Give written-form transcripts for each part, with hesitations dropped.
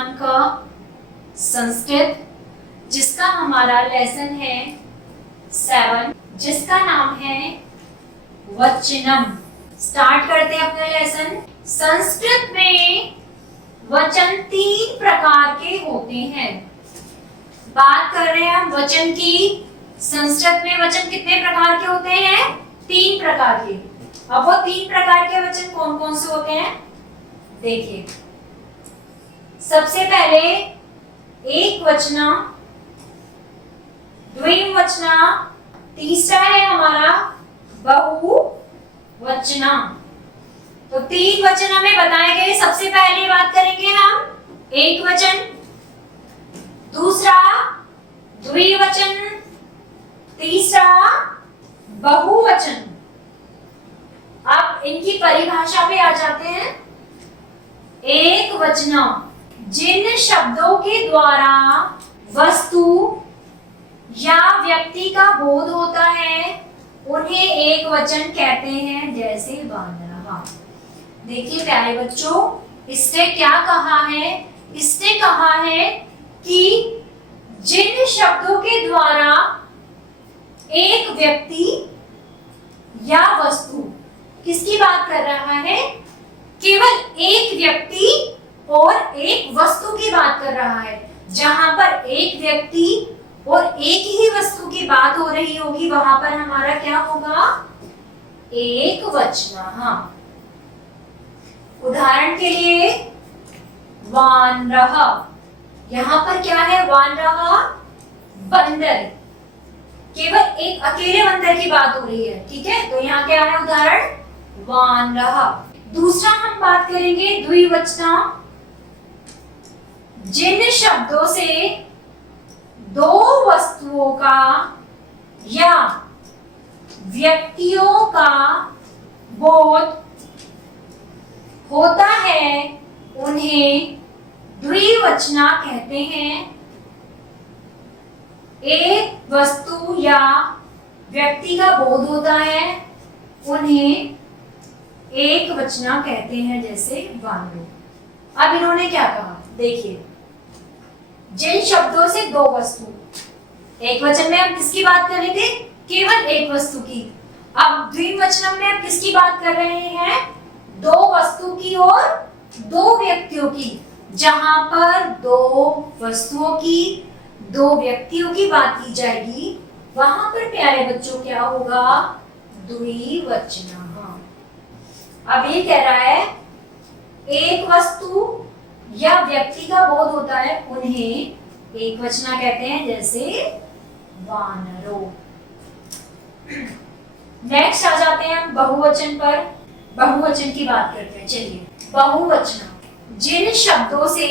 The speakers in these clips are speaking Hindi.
वन का संस्कृत, जिसका हमारा लेसन है 7, जिसका नाम है वचनम। स्टार्ट करते हैं अपना लेसन। संस्कृत में वचन 3 प्रकार के होते हैं। बात कर रहे हैं हम वचन की। संस्कृत में वचन कितने प्रकार के होते हैं? 3 प्रकार के। अब वो 3 प्रकार के वचन कौन कौन से होते हैं देखिए। सबसे पहले एक वचना, द्विवचना, तीसरा है हमारा बहुवचना। तो 3 वचन हमें बताए गए। सबसे पहले बात करेंगे हम एक वचन, दूसरा द्विवचन, तीसरा बहुवचन। अब इनकी परिभाषा पे आ जाते हैं। एक वचना, जिन शब्दों के द्वारा वस्तु या व्यक्ति का बोध होता है उन्हें एक वचन कहते हैं, जैसे बांधना। देखिए प्यारे बच्चों, इसने क्या कहा है? इसने कहा है कि जिन शब्दों के द्वारा एक व्यक्ति या वस्तु, किसकी बात कर रहा है? केवल एक व्यक्ति और एक वस्तु की बात कर रहा है। जहां पर एक व्यक्ति और एक ही वस्तु की बात हो रही होगी वहां पर हमारा क्या होगा? एक वचना। हाँ, उदाहरण के लिए वानरः, यहां पर क्या है? वानरः बंदर, केवल एक अकेले बंदर की बात हो रही है। ठीक है, तो यहाँ क्या है उदाहरण? वानरः। दूसरा हम बात करेंगे द्विवचना, जिन शब्दों से 2 वस्तुओं का या व्यक्तियों का बोध होता है उन्हें द्विवचना कहते हैं। एक वस्तु या व्यक्ति का बोध होता है उन्हें एक वचना कहते हैं, जैसे वानरों। अब इन्होंने क्या कहा देखिए, जिन शब्दों से 2 वस्तु, एक वचन में हम किसकी बात कर रहे थे? केवल एक वस्तु की। अब द्विवचन में हम किसकी बात कर रहे हैं? 2 वस्तु की और 2 व्यक्तियों की। जहां पर 2 वस्तुओं की, 2 व्यक्तियों की बात की जाएगी वहां पर प्यारे बच्चों क्या होगा? द्विवचन। अब ये कह रहा है एक वस्तु या व्यक्ति का बोध होता है उन्हें एक वचना कहते हैं, जैसे वानरों। नेक्स्ट आ जाते हैं हम बहुवचन पर। बहुवचन की बात करते हैं। चलिए, बहुवचना, जिन शब्दों से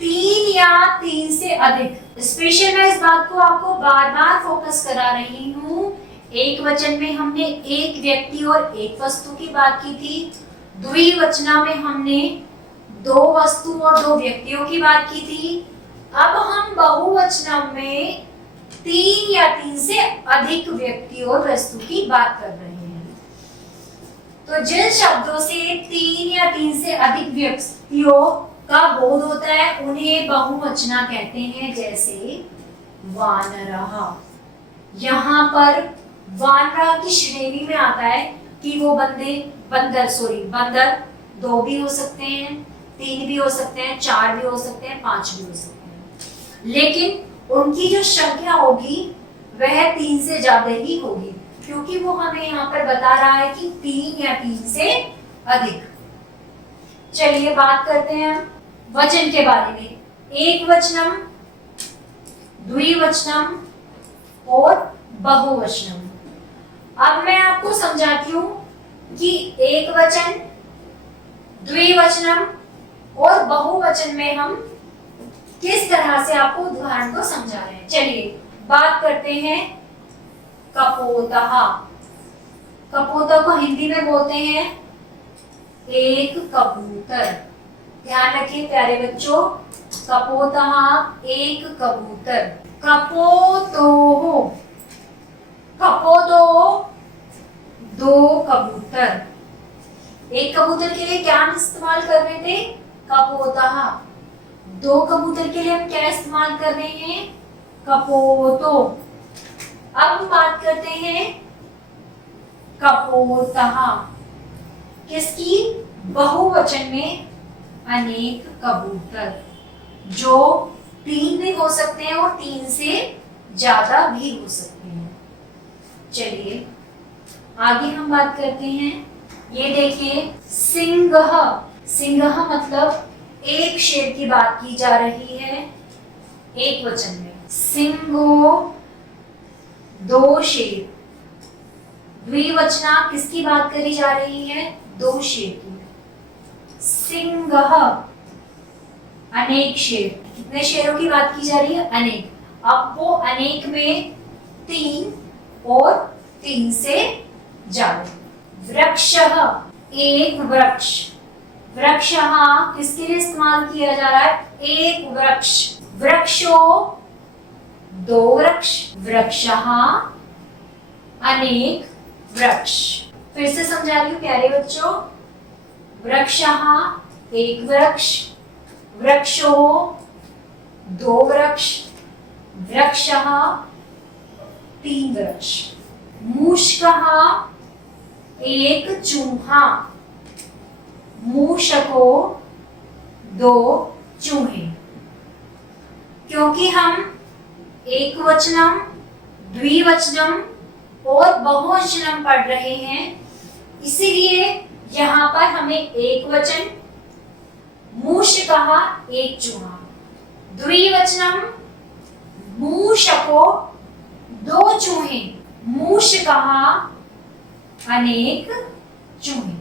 3 या 3 से अधिक, स्पेशल मैं इस बात को आपको बार बार फोकस करा रही हूं। एक वचन में हमने एक व्यक्ति और एक वस्तु की बात की थी। द्विवचना में हमने 2 वस्तु और 2 व्यक्तियों की बात की थी। अब हम बहुवचन में 3 या 3 से अधिक व्यक्ति और वस्तु की बात कर रहे हैं। तो जिन शब्दों से 3 या 3 से अधिक व्यक्तियों का बोध होता है उन्हें बहुवचना कहते हैं, जैसे वानरः। यहाँ पर वानरः की श्रेणी में आता है कि वो बंदर 2 भी हो सकते हैं, 3 भी हो सकते हैं, 4 भी हो सकते हैं, 5 भी हो सकते हैं। लेकिन उनकी जो संख्या होगी वह 3 से ज्यादा ही होगी, क्योंकि वो हमें यहाँ पर बता रहा है कि 3 या 3 से अधिक। चलिए बात करते हैं वचन के बारे में। एक वचनम, द्विवचनम और बहुवचनम। अब मैं आपको समझाती हूँ कि एक वचन, द्विवचनम और बहुवचन में हम किस तरह से आपको उदाहरण को समझा रहे हैं। चलिए बात करते हैं कपोतः। कपोतः को हिंदी में बोलते हैं एक कबूतर। ध्यान रखिए प्यारे बच्चों, कपोतः एक कबूतर। कपोतोः, कपोतोः 2 कबूतर। एक कबूतर के लिए क्या हम इस्तेमाल कर रहे थे? कपोतः। दो कबूतर के लिए हम क्या इस्तेमाल कर रहे हैं? कपोतो। अब हम बात करते हैं कपोतः किसकी? बहुवचन में अनेक कबूतर, जो 3 भी हो सकते हैं और 3 से ज्यादा भी हो सकते हैं। चलिए आगे हम बात करते हैं। ये देखिए सिंह। सिंह मतलब एक शेर की बात की जा रही है एक वचन में। सिंहो, 2 शेर। द्विवचना किसकी बात करी जा रही है? 2 शेर की। सिंह अनेक शेर। कितने शेरों की बात की जा रही है? अनेक। अब वो अनेक में 3 और 3 से ज्यादा। वृक्षः, एक वृक्ष। वृक्षः किसके लिए इस्तेमाल किया जा रहा है? एक वृक्ष। वृक्षो, 2 वृक्ष। वृक्षः अनेक वृक्ष। फिर से समझा रही हूँ प्यारे बच्चों। वृक्षः एक वृक्ष। वृक्षो 2 वृक्ष। वृक्षः 3 वृक्ष। मूषकः एक चूहा। मूषको 2 चूहे। क्योंकि हम एक वचनम, द्विवचनम और बहुवचनम पढ़ रहे हैं, इसीलिए यहाँ पर हमें एक वचन मूषकः एक चूहा, द्विवचनम मूषको 2 चूहे, मूषकः अनेक चूहे।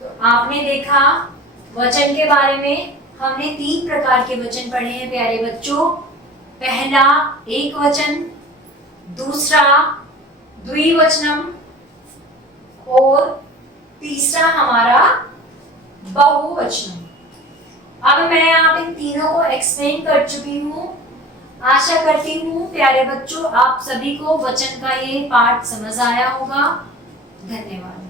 तो आपने देखा वचन के बारे में हमने 3 प्रकार के वचन पढ़े हैं प्यारे बच्चों। पहला एक वचन, दूसरा द्विवचनम और तीसरा हमारा बहुवचनम। अब मैं आप इन तीनों को एक्सप्लेन कर चुकी हूँ। आशा करती हूँ प्यारे बच्चों आप सभी को वचन का ये पाठ समझ आया होगा। धन्यवाद।